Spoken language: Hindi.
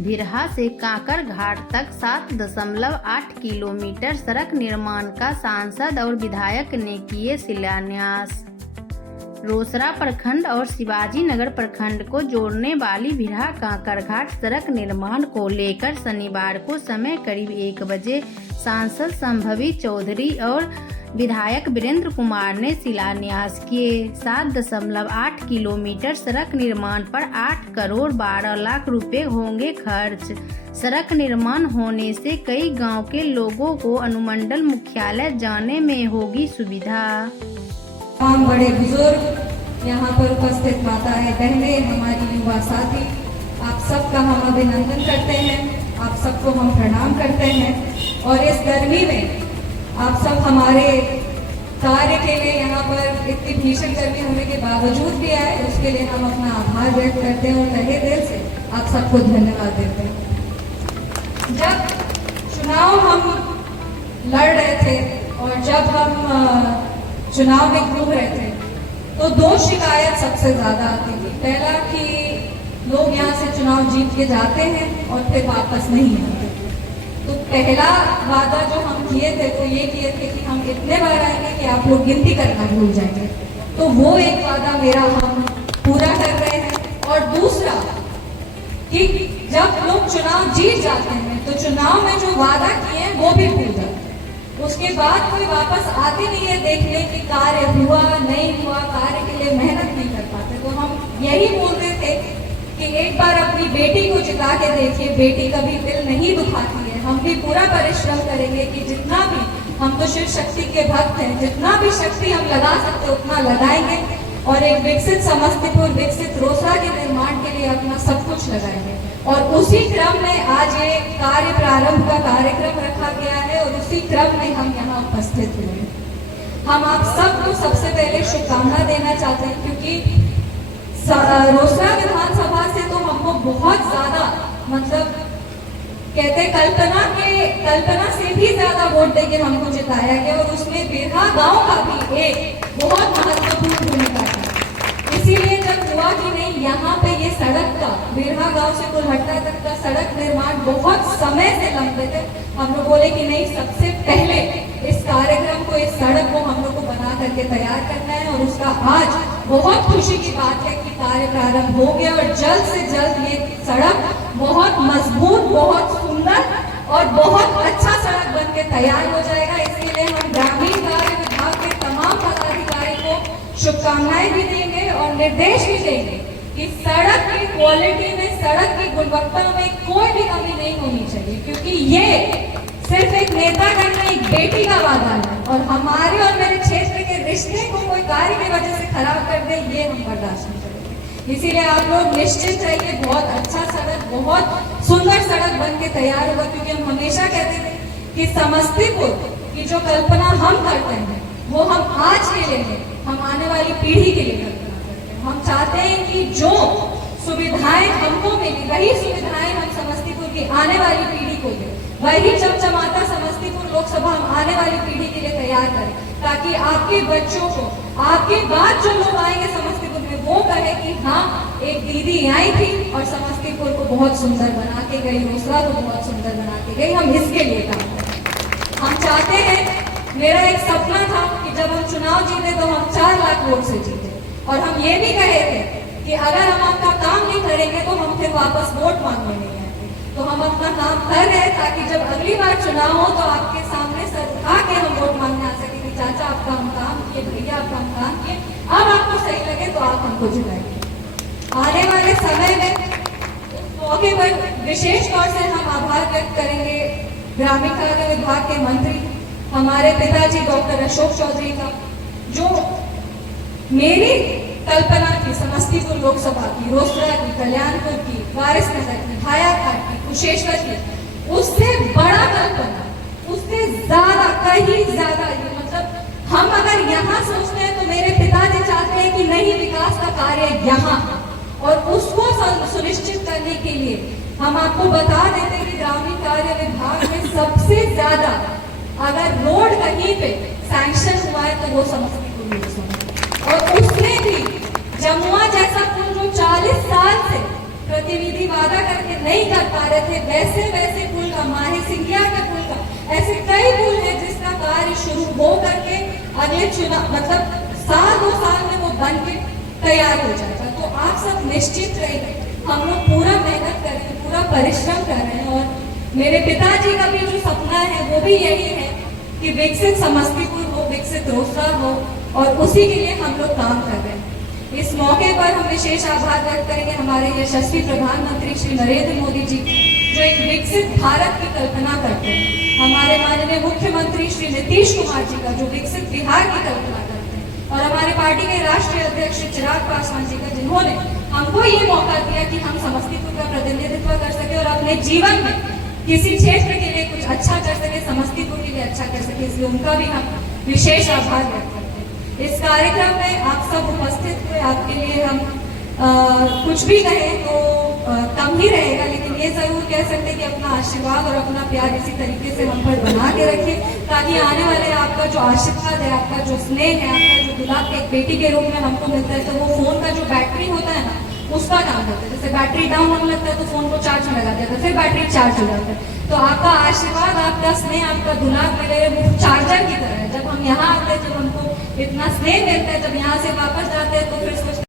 भिरहा से कांकर घाट तक 7.8 किलोमीटर सड़क निर्माण का सांसद और विधायक ने किए शिलान्यास। रोसड़ा प्रखंड और शिवाजी नगर प्रखंड को जोड़ने वाली भिरहा कांकर घाट सड़क निर्माण को लेकर शनिवार को समय करीब 1 बजे सांसद संभवी चौधरी और विधायक वीरेंद्र कुमार ने शिलान्यास किए। 7.8 किलोमीटर सड़क निर्माण पर 8 करोड़ 12 लाख रुपए होंगे खर्च। सड़क निर्माण होने से कई गांव के लोगों को अनुमंडल मुख्यालय जाने में होगी सुविधा। तमाम बड़े बुजुर्ग, यहाँ पर उपस्थित माताएं, बहनें, हमारी युवा साथी, आप सबका हम अभिनंदन करते हैं, आप सबको हम प्रणाम करते हैं। और इस गर्मी में आप सब हमारे कार्य के लिए यहाँ पर इतनी भीषण गर्मी होने के बावजूद भी आए, उसके लिए हम अपना आभार व्यक्त करते हैं और तहे दिल से आप सबको धन्यवाद देते हैं। जब चुनाव हम लड़ रहे थे और जब हम चुनाव में घूम रहे थे तो 2 शिकायत सबसे ज्यादा आती थी। पहला कि लोग यहाँ से चुनाव जीत के जाते हैं और फिर वापस नहीं आते। तो पहला वादा जो हम किए थे तो ये किए थे कि हम इतने बार आएंगे कि आप लोग गिनती करना भूल जाएंगे। तो वो एक वादा मेरा हम पूरा कर रहे हैं। और दूसरा कि जब लोग चुनाव जीत जाते हैं तो चुनाव में जो वादा किए हैं वो भी भूल जाते हैं। उसके बाद कोई वापस आते नहीं है देखने कि कार्य हुआ नहीं हुआ, कार्य के लिए मेहनत नहीं कर पाते। तो हम यही बोलते थे कि एक बार अपनी बेटी को जिता के देखिए, बेटी कभी दिल नहीं दुखाती है। हम भी पूरा परिश्रम करेंगे कि जितना भी, हम तो शिव शक्ति के भक्त हैं, जितना भी शक्ति हम लगा सकते उतना लगाएंगे और एक विकसित समस्तीपुर, विकसित रोसड़ा के निर्माण के लिए अपना सब कुछ लगाएंगे। और उसी क्रम में आज ये कार्य प्रारंभ का कार्यक्रम रखा गया है और उसी क्रम में हम यहाँ उपस्थित हुए। हम आप सबको सबसे पहले शुभकामना देना चाहते हैं क्योंकि रोसड़ा विधानसभा से तो हमको बहुत ज्यादा, मतलब कहते कल्पना से भी ज्यादा वोट देके हमको जिताया गया और उसमें भिरहा गांव का भी एक बहुत महत्वपूर्ण भूमिका है। इसीलिए जब हुआ कि नहीं यहाँ पे ये सड़क का भिरहा गांव से कुलहट्टा तक का सड़क निर्माण बहुत समय से लंबित है, हम लोग बोले कि नहीं, सबसे पहले इस कार्यक्रम को, इस सड़क को हम लोग को बना करके तैयार करना है। और उसका आज बहुत खुशी की बात है कि कार्य प्रारंभ हो गया और जल्द से जल्द ये सड़क बहुत मजबूत, बहुत सुंदर और बहुत अच्छा सड़क बन के तैयार हो जाएगा। इसके लिए हम ग्रामीण कार्य विभाग के तमाम पदाधिकारी को शुभकामनाएं भी देंगे और निर्देश भी देंगे कि सड़क की क्वालिटी में, सड़क की गुणवत्ता में कोई भी कमी नहीं होनी चाहिए, क्योंकि ये सिर्फ एक नेता का नहीं, एक बेटी का वादा है। और हमारे और मेरे क्षेत्र के रिश्ते को कोई कार्य की वजह से खराब कर दे, ये हम बर्दाश्त नहीं करेंगे। इसीलिए आप लोग निश्चित रहिए, बहुत अच्छा सड़क, बहुत सुंदर सड़क बन के तैयार होगा। क्योंकि हम हमेशा कहते थे कि समस्तीपुर की जो कल्पना हम करते हैं वो हम आज के लिए नहीं, हम आने वाली पीढ़ी के लिए कल्पना करते हैं। हम चाहते हैं कि जो सुविधाएं हमको मिली वही सुविधाएं हम समस्तीपुर की आने वाली पीढ़ी को दें। वही चमचमाता समस्तीपुर लोकसभा हम आने वाली पीढ़ी के लिए तैयार करें, ताकि आपके बच्चों को, आपके बाद जो लोग आएंगे समस्तीपुर में, वो कहे कि हाँ, एक दीदी आई थी और समस्तीपुर को बहुत सुंदर बना के गई, रोसड़ा को बहुत सुंदर बना के गई। हम इसके लिए काम करें। हम चाहते हैं, मेरा एक सपना था कि जब हम चुनाव जीते तो हम 4 लाख वोट से जीते। और हम ये भी कहे थे कि अगर हम आपका काम नहीं करेंगे तो हम फिर वापस वोट मांगने नहीं आएंगे। तो हम अपना काम कर रहे हैं ताकि जब अगली बार चुनाव हो तो आपके सामने सर आके हम वोट मांगने आ सके कि चाचा आपका हम काम किए, भैया आपका हम काम किए, अब आपको सही लगे तो आप हमको जिताइए। आने वाले समय में इस मौके पर विशेष तौर से हम आभार व्यक्त करेंगे ग्रामीण कार्य विभाग के मंत्री हमारे पिताजी डॉक्टर अशोक चौधरी का, जो मेरी कल्पना की समस्तीपुर लोकसभा की, रोसड़ा की, कल्याणपुर की, वारिसनगर की, हायाघाट की, कुशेश्वर की, उससे बड़ा कल्पना, उससे ज्यादा, कहीं ज्यादा, मतलब हम अगर यहाँ सोचते हैं तो मेरे पिताजी चाहते हैं कि नहीं, विकास का कार्य यहाँ, और उसको सुनिश्चित करने के लिए हम आपको बता देते हैं कि ग्रामीण कार्य विभाग में सबसे ज्यादा अगर रोड कहीं पे सैंक्शन हुआ है तो वो समस्तीपुर लोकसभा, और उसमें भी जमुआ जैसा पुल जो 40 साल से प्रतिनिधि वादा करके नहीं कर पा रहे थे, वैसे वैसे पुल का, माही सिंधिया के पुल का, ऐसे कई पुल है जिसका कार्य शुरू हो करके अगले चुनाव मतलब साल 2 साल में वो बन के तैयार हो जाएगा। तो आप सब निश्चित रहिए, हम लोग पूरा मेहनत कर रहे हैं, पूरा परिश्रम कर रहे हैं, और मेरे पिताजी का भी जो सपना है वो भी यही है कि विकसित समस्तीपुर हो, विकसित रोसड़ा हो, और उसी के लिए हम लोग काम कर रहे हैं। इस मौके पर हम विशेष आभार व्यक्त करेंगे हमारे यशस्वी प्रधानमंत्री श्री नरेंद्र मोदी जी, जो एक विकसित भारत की कल्पना करते हैं, हमारे माननीय मुख्यमंत्री श्री नीतीश कुमार जी का, जो विकसित बिहार की कल्पना करते हैं, और हमारे पार्टी के राष्ट्रीय अध्यक्ष श्री चिराग पासवान जी का, जिन्होंने हमको ये मौका दिया कि हम समस्तीपुर का प्रतिनिधित्व कर सके और अपने जीवन में किसी क्षेत्र के लिए कुछ अच्छा कर सके, समस्तीपुर के लिए अच्छा कर सके, इसलिए उनका भी हम विशेष आभार व्यक्त करते हैं। इस कार्यक्रम में आप सब उपस्थित हुए, आपके लिए हम कुछ भी कहें तो कम ही रहेगा, लेकिन ये जरूर कह सकते कि अपना आशीर्वाद और अपना प्यार इसी तरीके से हम पर बना के रखें, ताकि आने वाले आपका जो आशीर्वाद है, आपका जो स्नेह है, आपका जो गुलाब एक बेटी के रूप में हमको मिलता है, तो वो फोन का जो बैटरी होता है ना, उसका काम करता है। जैसे बैटरी डाउन होने लगता है तो फोन को चार्ज में लगा देता है, फिर बैटरी चार्ज हो जाता है। तो आपका आशीर्वाद, आपका स्नेह, आपका दुलार मेरे चार्जर की तरह है। जब हम यहाँ आते हैं, जब हमको इतना स्नेह मिलता है, जब यहाँ से वापस जाते हैं तो फिर